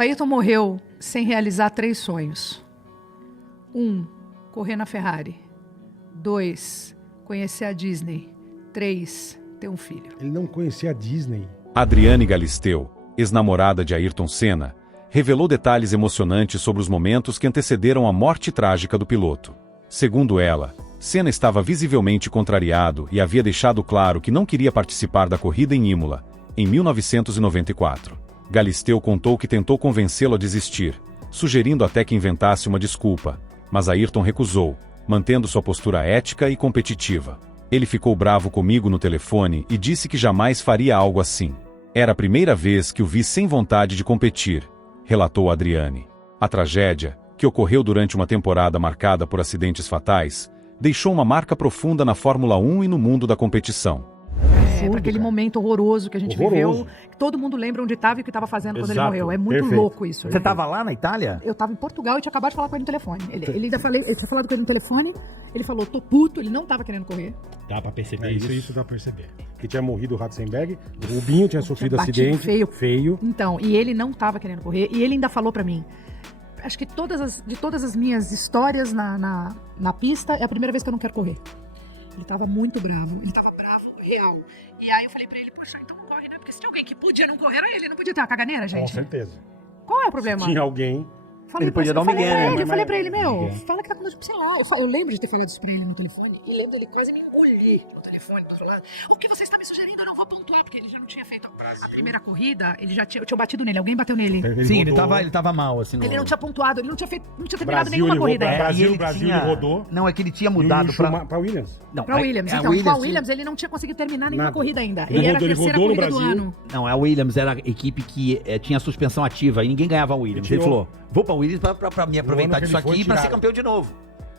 Ayrton morreu sem realizar 3 sonhos. 1, correr na Ferrari. 2, conhecer a Disney. 3, ter um filho. Ele não conhecia a Disney. Adriane Galisteu, ex-namorada de Ayrton Senna, revelou detalhes emocionantes sobre os momentos que antecederam a morte trágica do piloto. Segundo ela, Senna estava visivelmente contrariado e havia deixado claro que não queria participar da corrida em Imola, em 1994. Galisteu contou que tentou convencê-lo a desistir, sugerindo até que inventasse uma desculpa, mas Ayrton recusou, mantendo sua postura ética e competitiva. Ele ficou bravo comigo no telefone e disse que jamais faria algo assim. Era a primeira vez que o vi sem vontade de competir, relatou Adriane. A tragédia, que ocorreu durante uma temporada marcada por acidentes fatais, deixou uma marca profunda na Fórmula 1 e no mundo da competição. Para aquele momento horroroso que a gente viveu, que todo mundo lembra onde estava e o que estava fazendo quando ele morreu. É muito louco isso. Você estava lá na Itália? Eu estava em Portugal e tinha acabado de falar com ele no telefone. Ele tinha falado com ele no telefone, ele falou, tô puto, ele não estava querendo correr. Dá pra perceber Isso dá pra perceber. Que tinha morrido o Ratzenberg, o Rubinho tinha sofrido acidente feio. Então, e ele não estava querendo correr, e ele ainda falou pra mim, acho que de todas as minhas histórias na pista, é a primeira vez que eu não quero correr. Ele tava muito bravo, real. E aí eu falei pra ele, poxa, então não corre, né? Porque se tinha alguém que podia não correr, era ele, não podia ter uma caganeira, gente. Com certeza. Qual é o problema? Tinha alguém... Ele podia dar um migué, né? Eu falei pra ele, fala aquela coisa pra você. Eu lembro de ter falado isso pra ele no telefone, e lembro dele quase me engolir no telefone, falando, o que você está me sugerindo? Eu não vou pontuar, porque ele já não tinha feito a primeira corrida, eu tinha batido nele, alguém bateu nele. Sim, ele tava mal, assim. Ele não tinha pontuado, ele não tinha terminado nenhuma corrida ainda. Brasil ele rodou. Não, é que ele tinha mudado pra Williams. Não, pra Williams. Então, com a Williams ele não tinha conseguido terminar nenhuma corrida ainda. Ele era a terceira corrida do ano. Não, a Williams era a equipe que tinha suspensão ativa e ninguém ganhava a Williams. Ele falou, vou pra Williams pra me aproveitar disso aqui e pra ser campeão de novo.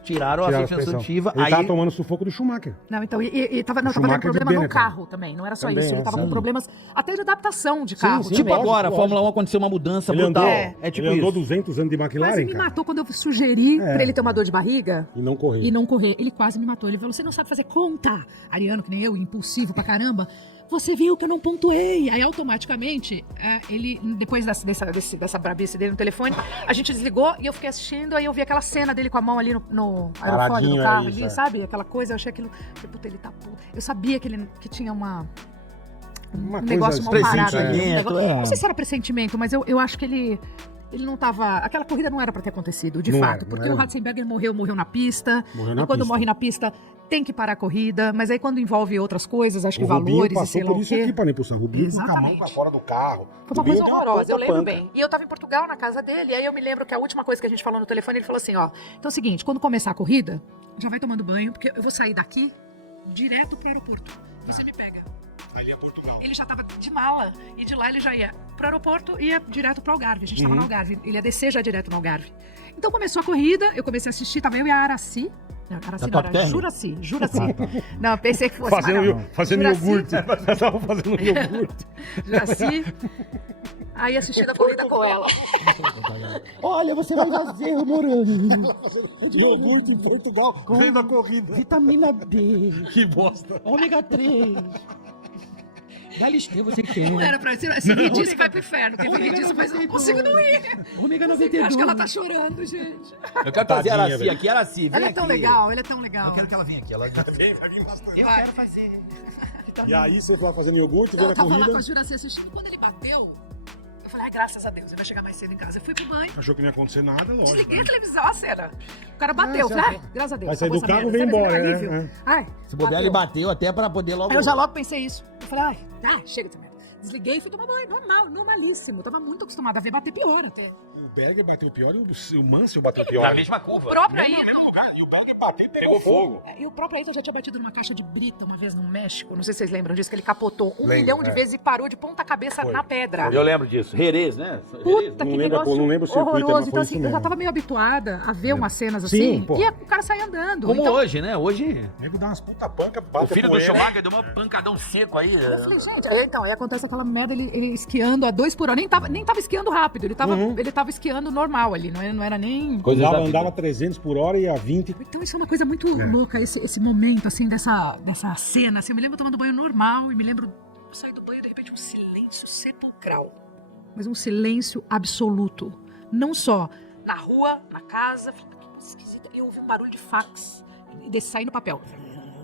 Tiraram a suspensão ativa. Ele tava tomando sufoco do Schumacher. Não, então, tava dando problema no carro também, não era só isso. Ele tava com problemas até de adaptação de carro. Sim, tipo agora, a Fórmula 1 aconteceu uma mudança brutal. Ele andou 200 anos de McLaren, quase me matou quando eu sugeri pra ele ter uma dor de barriga. E não correr. Ele quase me matou. Ele falou, você não sabe fazer conta. Ariano, que nem eu, impulsivo pra caramba. Você viu que eu não pontuei. Aí, automaticamente, ele, depois dessa brabice dele no telefone, a gente desligou e eu fiquei assistindo. Aí eu vi aquela cena dele com a mão ali no aerofólio do carro, ali, sabe? Aquela coisa, eu achei aquilo... Puta, ele tá puto. Eu sabia que tinha um negócio mal parado ali. Não sei se era pressentimento, mas eu acho que ele não tava... Aquela corrida não era pra ter acontecido, de fato. Porque o Ratzenberger morreu na pista. Quando morre na pista, tem que parar a corrida. Mas aí quando envolve outras coisas, acho que valores e sei lá o quê. por isso aqui pra impulsar. O Rubinho ficou com a mão pra fora do carro. Foi uma coisa horrorosa, eu lembro bem. E eu tava em Portugal, na casa dele, e aí eu me lembro que a última coisa que a gente falou no telefone, ele falou assim, ó, então é o seguinte, quando começar a corrida, já vai tomando banho, porque eu vou sair daqui direto pro aeroporto. Você me pega. Ali é Portugal. Ele já tava de mala, e de lá ele já ia pro aeroporto e ia direto pro Algarve. A gente tava no Algarve, ele ia descer já direto no Algarve. Então começou a corrida, eu comecei a assistir, tava eu e a Araci. Não, Araci não, era Juraci. Não, pensei que fosse fazendo iogurte. Estavam fazendo iogurte. Juraci. Aí assistindo a corrida com ela. Olha, você vai fazer o morango. Iogurte em Portugal, vendo a corrida. Vitamina D. Que bosta. Ômega 3. Galisteu, você quer. Não era pra ser. Se rir disso, vai pro inferno. Quem rir disso, mas eu não consigo não ir. Ômega 92. Acho que ela tá chorando, gente. Eu quero trazer a Araci aqui. Araci, vem ela é tão aqui. legal, ele é tão legal. Eu quero que ela venha aqui. Ela Vem bastante. Eu quero fazer. E aí você foi fazendo iogurte, vendo a corrida. Eu tava lá com a Juraci assistindo. Quando ele bateu, eu falei, graças a Deus, ele vai chegar mais cedo em casa. Eu fui pro banho. Achou que não ia acontecer nada, lógico. Desliguei a televisão, a cena. O cara bateu. Eu falei, graças a Deus. Vai sair do carro e vem embora, né? Se bobear, ele bateu até pra poder logo... Aí eu já logo pensei isso. Eu falei, chega de merda. Desliguei e fui tomar banho. Normalíssimo. Eu tava muito acostumada a ver bater pior até. O Berger bateu pior e o Mansell bateu pior. Na mesma curva. O próprio Ayrton. E o Berger bateu e pegou fogo. E o próprio Ayrton já tinha batido numa caixa de brita uma vez no México. Não sei se vocês lembram disso, que ele capotou 1 milhão de vezes e parou de ponta cabeça na pedra. Eu lembro disso. Jerez, né? Puta, que negócio não lembro o circuito, horroroso. Então, assim, eu já tava meio habituada a ver umas cenas assim. E o cara saía andando. Como hoje, né? Hoje... O nego dá umas puta panca. O filho do Schumacher deu uma pancadão seco aí. Eu falei, gente, então, aí acontece aquela merda, ele esquiando a 2 por hora. Nem tava esquiando rápido, ele tava esquiando normal ali, não era nem... Andava 300 por hora e a 20. Então isso é uma coisa muito louca, esse momento, assim, dessa cena. Assim, eu me lembro tomando banho normal e me lembro, eu saí do banho e de repente um silêncio sepulcral. mas um silêncio absoluto. Não só na rua, na casa, falei, que coisa esquisita. Eu ouvi um barulho de fax, e sair no papel,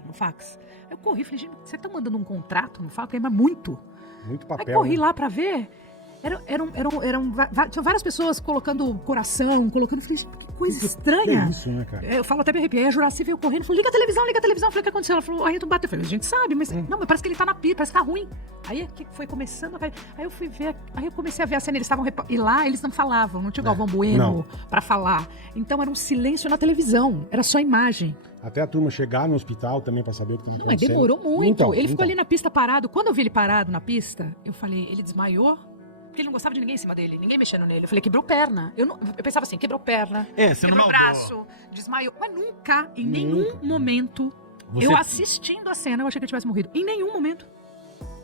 no fax. Eu corri, falei, gente, você tá mandando um contrato no fax? Mas muito. Muito papel. Aí corri né? lá pra ver. Tinha várias pessoas colocando coração, colocando. Falei, que coisa estranha. É isso, né, cara? Eu falo até me arrepiei. Aí a Juraci veio correndo, falou, liga a televisão. Eu falei, o que aconteceu? Ela falou, o Ayrton bateu. Eu falei, a gente sabe, mas não, mas parece que ele tá na pista, parece que tá ruim. Aí que foi começando a cair. Aí eu fui ver, aí eu comecei a ver a cena, eles estavam. E lá eles não falavam, não tinha o Galvão Bueno pra falar. Então era um silêncio na televisão, era só imagem. Até a turma chegar no hospital também pra saber o que Mas aconteceu. demorou muito. Então, Ele ficou ali na pista parado. Quando eu vi ele parado na pista, eu falei, ele desmaiou? Porque ele não gostava de ninguém em cima dele, ninguém mexendo nele. Eu falei, quebrou perna. Eu pensava assim, quebrou perna, Você quebrou não braço, desmaiou. Mas nunca, em nenhum momento, eu assistindo a cena, eu achei que ele tivesse morrido. Em nenhum momento.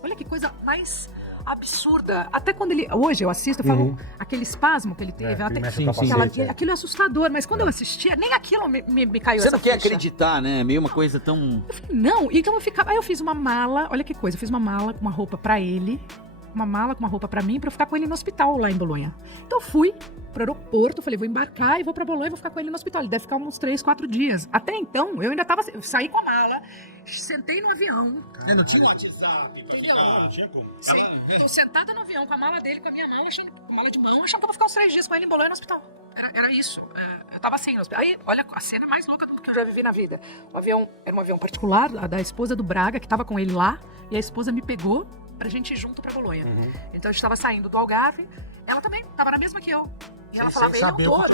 Olha que coisa mais absurda. Até quando ele... Hoje eu assisto, eu falo, aquele espasmo que ele teve. Aquilo é assustador, mas quando eu assistia, nem aquilo me caiu Você essa não quer ficha. acreditar, né? Meio uma coisa tão... Eu falei, não, então eu ficava... Aí eu fiz uma mala, olha que coisa, eu fiz uma mala com uma roupa pra ele, uma mala com uma roupa pra mim, pra eu ficar com ele no hospital lá em Bolonha. Então eu fui pro aeroporto, falei, vou embarcar e vou pra Bolonha e vou ficar com ele no hospital. Ele deve ficar uns 3, 4 dias. Até então, eu ainda tava... Eu saí com a mala, sentei no avião. Você não tinha WhatsApp? Entendeu? Sim, tô sentada no avião com a mala dele, com a minha mala, mala de mão, achando que eu vou ficar uns 3 dias com ele em Bolonha no hospital. Era isso. Eu tava assim no hospital. Aí, olha a cena mais louca do que eu já vivi na vida. Era um avião particular, a da esposa do Braga, que tava com ele lá, e a esposa me pegou pra gente ir junto pra Bolonha. Então a gente tava saindo do Algarve, ela também tava na mesma que eu. E ela falava, ele é um touro,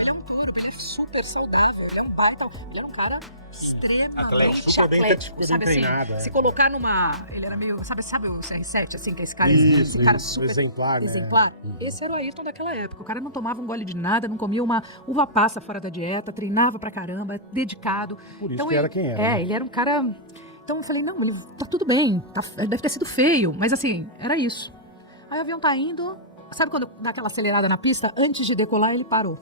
ele é super saudável, ele é um baita, ele era um cara extremamente atlético, sabe assim? Se colocar numa, ele era meio, sabe o CR7, assim, que é esse cara super exemplar, né? Esse era o Ayrton daquela época, o cara não tomava um gole de nada, não comia uma uva passa fora da dieta, treinava pra caramba, dedicado. Por isso então, que era quem era. Ele era um cara... Então eu falei, não, ele tá tudo bem, deve ter sido feio, mas assim, era isso. Aí o avião tá indo, sabe quando dá aquela acelerada na pista? Antes de decolar, ele parou.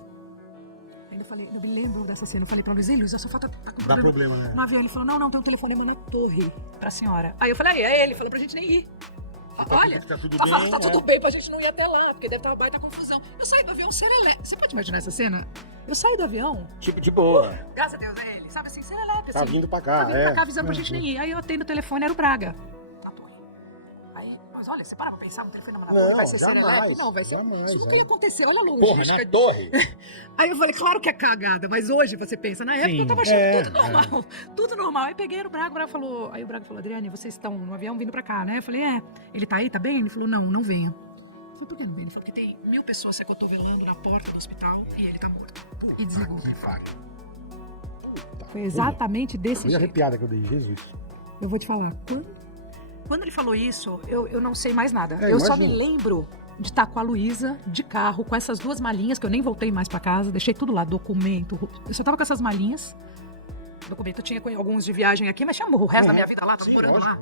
Aí eu me lembro dessa cena, eu falei pra Luiz, a sua foto tá com problema, né? No avião, ele falou, não, tem um telefonema na torre pra senhora. Aí eu falei, ele falou pra gente nem ir. Olha, tá tudo bem pra gente não ir até lá, porque deve estar uma baita confusão. Eu saí do avião serelepe. Você pode imaginar essa cena? Eu saí do avião. Tipo de boa. Graças a Deus é ele. Sabe assim, serelepe. Tá assim, vindo pra cá, avisando pra gente nem ir. Aí eu atendo o telefone, era o Braga. Na torre. Aí, mas olha, você para pra pensar, no telefone na torre vai ser serelepe? Não, vai ser. Isso nunca ia acontecer, olha a logística. Porra, na torre? Aí eu falei, claro que é cagada, mas hoje você pensa, na época eu tava achando tudo normal. Tudo normal. Aí peguei o Braga falou. Aí o Braga falou, Adriane, vocês estão no avião vindo pra cá, né? Eu falei, ele tá aí, tá bem? Ele falou, não venha. Eu falei, por que não vem? Ele falou, porque tem 1000 pessoas se acotovelando na porta do hospital e ele tá morto. E desligou o telefone. Foi exatamente desse Foi jeito. arrepiada que eu dei, Jesus. Eu vou te falar, quando ele falou isso, eu não sei mais nada. Eu imagino. só me lembro de estar com a Luísa de carro, com essas 2 malinhas, que eu nem voltei mais pra casa, deixei tudo lá, documento. Eu só tava com essas malinhas. Documento eu tinha alguns de viagem aqui, mas tinha o resto da minha vida lá, tava morando lá.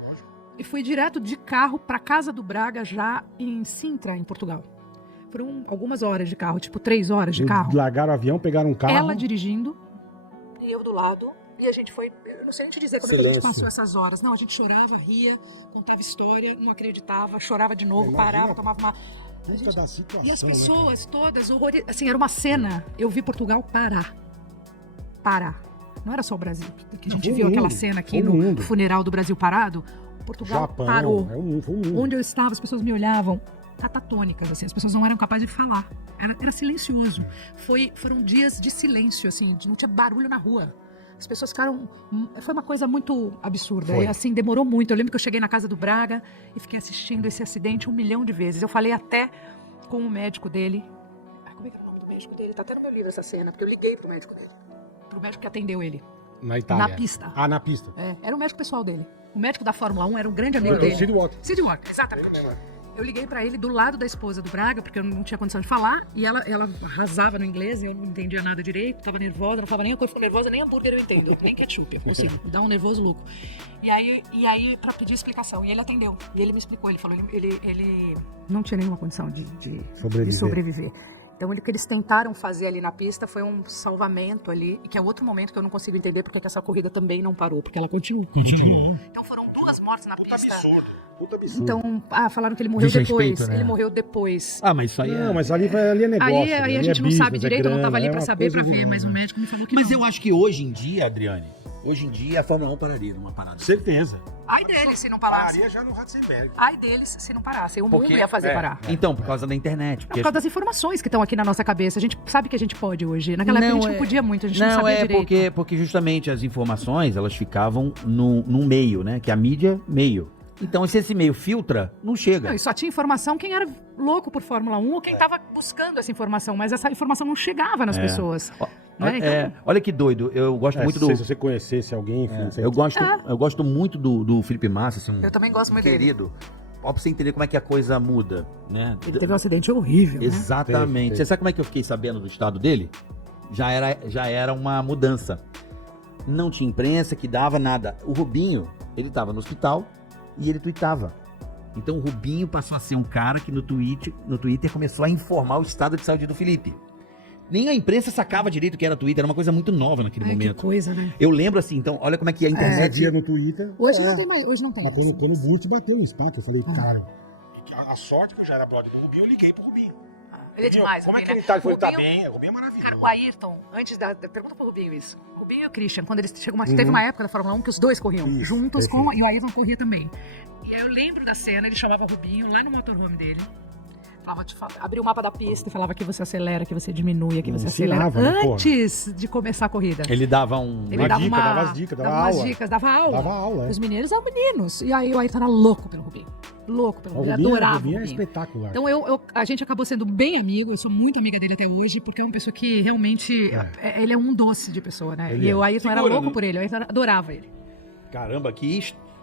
E fui direto de carro pra casa do Braga, já em Sintra, em Portugal. Foram algumas horas de carro, tipo 3 horas de carro. Largaram o avião, pegaram um carro. Ela dirigindo e eu do lado. E a gente foi, eu não sei nem te dizer como é que a gente passou essas horas. Não, a gente chorava, ria, contava história, não acreditava, chorava de novo, parava, tomava uma... Da situação, e as pessoas todas, assim, era uma cena. Eu vi Portugal parar. Não era só o Brasil, porque a gente viu aquela cena aqui no funeral do Brasil parado. Portugal Japão, parou. Foi um mundo. Onde eu estava, as pessoas me olhavam catatônicas, assim, as pessoas não eram capazes de falar. Era silencioso. Foram dias de silêncio, assim, não tinha barulho na rua. As pessoas ficaram... Foi uma coisa muito absurda. E, assim, demorou muito. Eu lembro que eu cheguei na casa do Braga e fiquei assistindo esse acidente 1 milhão de vezes. Eu falei até com o médico dele. Como é que era o nome do médico dele? Tá até no meu livro essa cena, porque eu liguei pro médico dele. Pro médico que atendeu ele. Na Itália. Na pista. Na pista. Era o médico pessoal dele. O médico da Fórmula 1 era um grande amigo dele. Sid Walker. Sid Walker, exatamente. Eu liguei pra ele do lado da esposa do Braga, porque eu não tinha condição de falar, e ela arrasava no inglês, e eu não entendia nada direito, tava nervosa, não falava nem a cor, ficou nervosa, nem hambúrguer eu entendo, nem ketchup, eu consigo, me dá um nervoso louco. E aí pra pedir explicação, e ele atendeu, e ele me explicou, ele falou, ele não tinha nenhuma condição de sobreviver. Então, o que eles tentaram fazer ali na pista foi um salvamento ali, que é outro momento que eu não consigo entender porque que essa corrida também não parou, porque ela continua. Então, foram 2 mortes na pista. Absurdo. Puta absurdo. Então, falaram que ele morreu Desrespeito, depois. né? Ele morreu depois. Ah, mas isso aí Não, mas ali é negócio. Aí a gente não sabe business, direito, eu não tava ali é pra uma saber, coisa pra ver, do- mas o médico me falou que Mas não. eu acho que hoje em dia, Adriane, a Fórmula 1 pararia numa parada. Certeza. Ai deles se não parasse. Pararia já no Ratzenberg. Ai deles se não parasse. O mundo Porque- ia fazer parar. Então, por causa da internet. É por causa das informações que estão aqui na nossa cabeça. A gente sabe que a gente pode hoje. Naquela época a gente não podia muito, a gente não sabia direito. Porque justamente as informações, elas ficavam num meio, né? Que é a mídia, meio. Então, se esse meio filtra, não chega. Não, e só tinha informação quem era louco por Fórmula 1 ou quem estava buscando essa informação, mas essa informação não chegava nas pessoas. Né? Então, Olha que doido, eu gosto muito do... Se você conhecesse alguém, enfim. Eu gosto muito do Felipe Massa, assim, eu também gosto muito dele. querido. Ó, pra você entender como é que a coisa muda, né? Ele teve um acidente horrível, né? Exatamente. Teve. Você sabe como é que eu fiquei sabendo do estado dele? Já era uma mudança. Não tinha imprensa que dava nada. O Rubinho, ele tava no hospital e ele tuitava. Então o Rubinho passou a ser um cara que no Twitter começou a informar o estado de saúde do Felipe. Nem a imprensa sacava direito o que era Twitter, era uma coisa muito nova naquele Ai, que momento. coisa, né? Eu lembro assim, então, olha como é que a Você internet... via no Twitter. Hoje não tem mais, hoje não tem. Mas quando o Burt bateu o SPAC, eu falei, cara, a sorte que eu já era brother do Rubinho, eu liguei pro Rubinho. Ele é demais, Como é Rubinho, que ele tá? Ele falou, Rubinho- tá bem, o Rubinho é maravilhoso. Cara, o Ayrton, antes da... Pergunta pro Rubinho isso. Rubinho e o Christian, quando eles chegam teve uma época da Fórmula 1 que os dois corriam Isso, juntos perfeito. e o Ayrton corria também. E aí eu lembro da cena, ele chamava o Rubinho lá no motorhome dele. Abria o mapa da pista e falava que você acelera, que você diminui, que você acelera. Ensinava, né, porra? Antes de começar a corrida. Ele dava um... Ele dava dava as dicas, dava umas aula. dicas, dava aula. Dava aula, é. Os meninos eram meninos. E aí o Ayrton era louco pelo Rubinho. Louco pelo O Rubinho. Ele Rubinho, adorava o Rubinho o é Rubinho. espetacular. Então a gente acabou sendo bem amigo, eu sou muito amiga dele até hoje, porque é uma pessoa que realmente, ele é um doce de pessoa, né? Ele e é. o Ayrton era Segura, louco né? por ele, o Ayrton adorava ele. Caramba,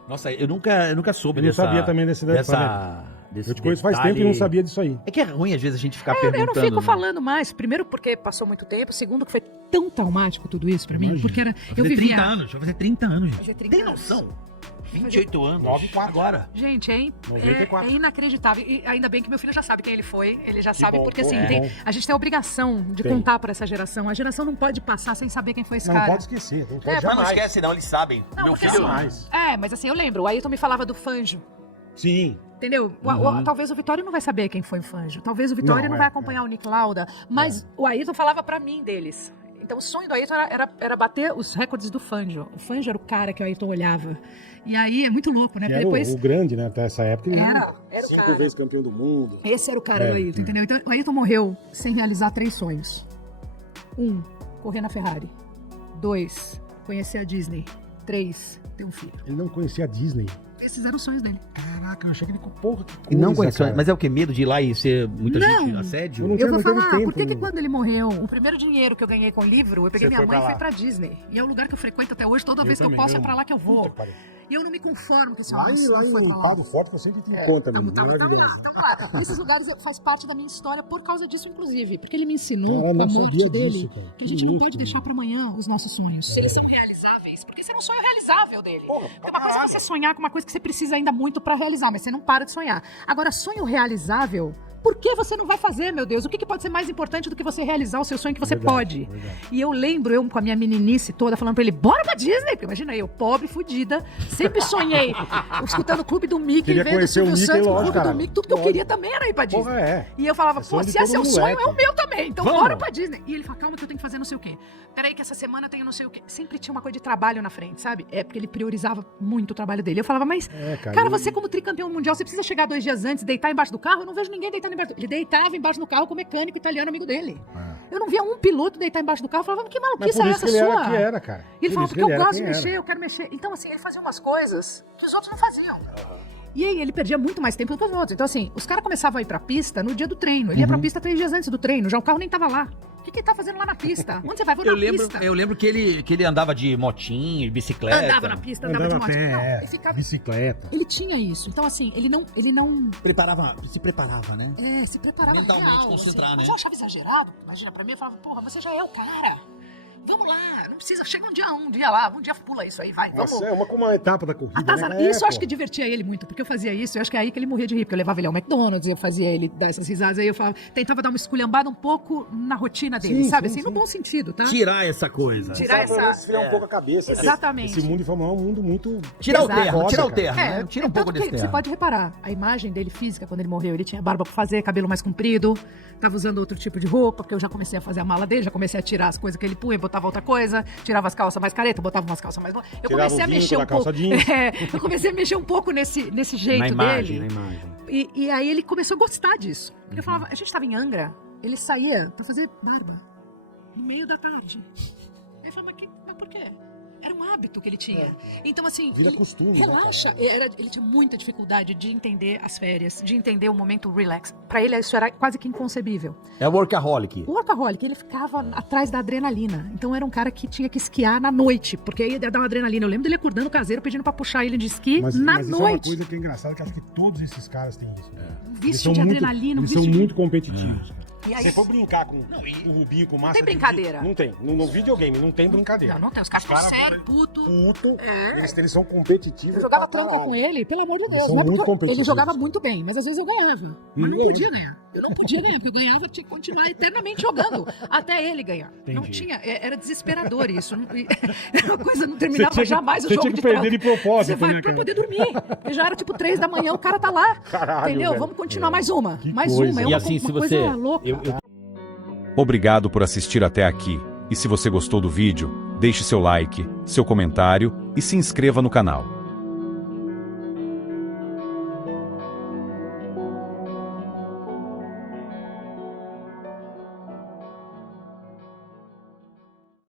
Nossa, eu nunca soube Eu não dessa... sabia também desse desse Eu te conheço faz tempo e não sabia disso aí. É que é ruim às vezes a gente ficar Eu perguntando. não fico né? falando mais, primeiro porque passou muito tempo, segundo que foi tão traumático tudo isso pra mim, Imagina. porque era... Vai Eu fazer vivia... 30 anos, vai fazer 30 anos. gente. Fazer 30 Tem anos. noção? 28 anos. 94. Agora. Gente, 94. é inacreditável. E ainda bem que meu filho já sabe quem ele foi. Ele já sabe, bom, porque pô, assim, é bom. a gente tem a obrigação de Tem. contar pra essa geração. A geração não pode passar sem saber quem foi esse Não cara. pode esquecer. Não pode É, Mas não jamais. esquece não, eles sabem. Não, Meu porque filho... assim, Jamais. mas assim, eu lembro, o Ayrton me falava do Fanjo. Sim. Entendeu? Talvez o Vitória não vai saber quem foi o Fanjo. Talvez o Vitória não, Não, vai acompanhar o Nick Lauda. Mas o Ayrton falava pra mim deles. Então o sonho do Ayrton era bater os recordes do Fanjo. O Fanjo era o cara que o Ayrton olhava. E aí é muito louco, né? Que Porque era depois o grande, né? Até essa época. Ele era o 5 cara. vezes campeão do mundo. Esse era o cara do Ayrton, entendeu? Então o Ayrton morreu sem realizar 3 sonhos. 1, correr na Ferrari. 2, conhecer a Disney. 3, ter um filho. Ele não conhecia a Disney. Esses eram os sonhos dele. Caraca, eu achei que ele... Porra, que coisa, E não conheceu, cara. mas é o que? Medo de ir lá e ser muita Não. gente assédio? Eu não Eu vou não teve falar, tempo, por que né? quando ele morreu, o primeiro dinheiro que eu ganhei com o livro, eu peguei Você minha foi mãe e pra fui lá. pra Disney. E é o lugar que eu frequento até hoje, toda Eu vez que eu também, posso é pra lá que eu vou. Puta que pariu. E eu não me conformo com esse Lá em Pado Forte, eu sempre te conta, meu. Maravilhoso. Esses lugares faz parte da minha história por causa disso, inclusive. Porque ele me ensinou, Cara, eu com a não morte sabia dele, disso, cara. que a gente não pode deixar pra amanhã os nossos sonhos. Se eles são realizáveis, porque esse é um sonho realizável dele. Porra, Porque uma coisa é você sonhar com uma coisa que você precisa ainda muito pra realizar, mas você não para de sonhar. Agora, sonho realizável, por que você não vai fazer, meu Deus? O que pode ser mais importante do que você realizar o seu sonho que você Verdade, pode? verdade. E eu lembro, eu com a minha meninice toda, falando pra ele, bora pra Disney! Porque imagina eu, pobre, fudida, sempre sonhei, escutando o Clube do Mickey, Queria vendo o conhecer o Silvio Mickey, Santos, o lógico, Clube do cara. Mickey, tudo que eu Lógico. queria também era ir pra Disney. Porra, é. E eu falava, É pô, sonho de se é todo seu sonho, moleque. é o meu também. Então Vamos. bora pra Disney. E ele fala, calma que eu tenho que fazer não sei o quê. Peraí que essa semana eu tenho não sei o quê. Sempre tinha uma coisa de trabalho na frente, sabe? É porque ele priorizava muito o trabalho dele. Eu falava, mas, cara, ele- você como tricampeão mundial, você precisa chegar 2 dias antes, deitar embaixo do carro? Eu não vejo ninguém deitar embaixo do... Ele deitava embaixo do carro com o mecânico italiano amigo dele. Eu não via um piloto deitar embaixo do carro. Eu falava, que Mas maluquice por é isso essa que ele sua? era que era, cara. E ele Por falava, isso porque eu ele era gosto de quem era. mexer, eu quero mexer. Então, assim, ele fazia umas coisas que os outros não faziam. E aí ele perdia muito mais tempo do que os outros. Então, assim, os caras começavam a ir pra pista no dia do treino. Ele ia pra pista 3 dias antes do treino. Já o carro nem tava lá. O que ele tá fazendo lá na pista? Onde você vai? Vou na pista. Eu lembro que ele andava de motinho, de bicicleta. Andava na pista, andava de Andava a moto. pé, Não, é, ele ficava... bicicleta. Ele tinha isso. Então, assim, ele não Se preparava, né? se preparava Mentalmente real, concentrar, assim. né? Mas eu achava exagerado. Imagina, pra mim, eu falava, porra, você já é o cara. Vamos lá, não precisa, chega um dia lá, um dia pula isso aí, vai, vamos. Nossa, é uma etapa da corrida, Atazanado. né? Isso eu acho que divertia ele muito, porque eu fazia isso, eu acho que é aí que ele morria de rir, porque eu levava ele ao McDonald's, eu fazia ele dar essas risadas, aí eu tentava dar uma esculhambada um pouco na rotina dele, Sim, sabe? sim, assim, no sim. bom sentido, tá? Tirar essa coisa. Tirar essa... Esfriar um pouco a cabeça. Exatamente. Esse mundo de Fórmula 1 é um mundo muito... Tirar o Exato. terno, tirar o Foda, terno, É, né? Tira um tanto pouco que desse você terno. pode reparar, a imagem dele física, quando ele morreu, ele tinha barba pra fazer, cabelo mais comprido, tava usando outro tipo de roupa, porque eu já comecei a fazer a mala dele, já comecei a tirar as coisas que ele punha, botava outra coisa, tirava as calças mais careta, botava umas calças mais... Eu Tirava comecei o a mexer vinco um da calça pouco... jeans. eu comecei a mexer um pouco nesse jeito Na imagem, dele. na imagem. E aí ele começou a gostar disso. Porque eu falava, a gente tava em Angra, ele saía pra fazer barba no meio da tarde. Aí eu falava, mas por quê? Era um hábito que ele tinha. Então, assim, Vira ele- costume, né, relaxa. cara? Ele tinha muita dificuldade de entender as férias, de entender o momento relax. Pra ele, isso era quase que inconcebível. É workaholic. O workaholic, ele ficava atrás da adrenalina. Então, era um cara que tinha que esquiar na noite, porque aí ia dar uma adrenalina. Eu lembro dele acordando o caseiro, pedindo pra puxar ele de esqui Mas na isso é uma noite. coisa que é engraçada, que acho que todos esses caras têm isso. Né? Um Eles vício são de muito- adrenalina, um Eles vício são de... muito competitivos. cara. E aí- Se for brincar com o Rubinho, com o Massa... Tem brincadeira. Não tem. No videogame não tem brincadeira. Não tem. Os caras ficam sérios, puto. Puto, eles são competitivos. Eu jogava pra tranca caralho. com ele, pelo amor de Eles Deus. são Não é muito porque competitivos. ele jogava muito bem, mas às vezes eu ganhava. Mas não Hum. podia ganhar. Eu não podia ganhar, porque eu ganhava, tinha que continuar eternamente jogando. Até ele ganhar. Não Entendi. tinha, era desesperador isso. A coisa não terminava tinha que- jamais o você jogo tinha que de perder tranca. de propósito, Você vai né, pra cara? poder dormir. E já era tipo 3 da manhã, o cara tá lá. Caralho, Entendeu? velho. Vamos continuar mais uma. Que Mais coisa. uma. É E uma, assim, se uma você... coisa louca. Obrigado por assistir até aqui. E se você gostou do vídeo, deixe seu like, seu comentário e se inscreva no canal.